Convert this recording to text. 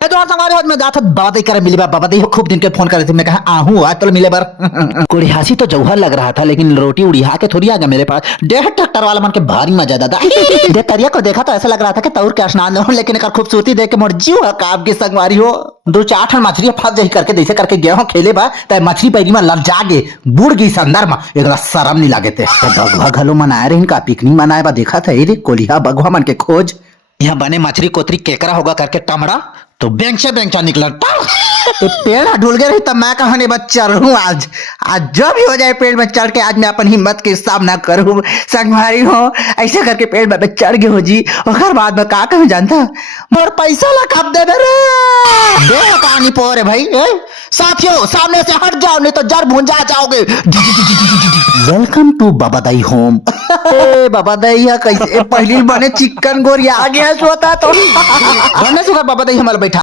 तो हमारे हाथ में जात बाबा दई करे मिली बाबा दई खूब दिन के फोन करे थे, मैं कहा आहू आज तो मिले बार। कोड़ी हंसी तो जौहर लग रहा था, लेकिन रोटी उड़िया के थोड़ी आ गया मेरे पास। डेढ़ ट्रैक्टर वाला मन के भारी मजा दादा। देख करिया को देखा तो ऐसा लग रहा था कि तौर के स्नान हो, लेकिन एक खूबसूरती देख के मोर जीव है काब की संगवारी हो। दो चार ठन मछली फंस जाही करके जैसे करके गए हो खेले बा त मछली पैरी में लग जागे बुड़ गई संदर में, एकरा शर्म नहीं लागे थे। बगवा घलो मनाए रही का पिकनिक मनाए बा, देखा था रे कोलिया बगवा मन के खोज। यहाँ बने मछली कोतरी केकरा होगा करके टमड़ा तो बेंचा निकला। तो पेड़ ढूल गए रही तब मैं कहने बस चढ़ू आज जो भी हो जाए पेड़ में चढ़ के आज मैं अपन हिम्मत के सामना करूँ संगवारी हो। ऐसे करके पेड़ में चढ़ गए हो जी, और बाद में का कहूँ जानता मोर पैसा ला कब दे दे पानी पोरे भाई। साथियों सामने से हट जाओ नहीं तो जड़ भूंजा जाओगे। Welcome to Baba Dai home. Baba Dai कैसे पहली बने चिकन गोरिया आ गया सोता तो बने सुखा बाबा दाई हमारे बैठा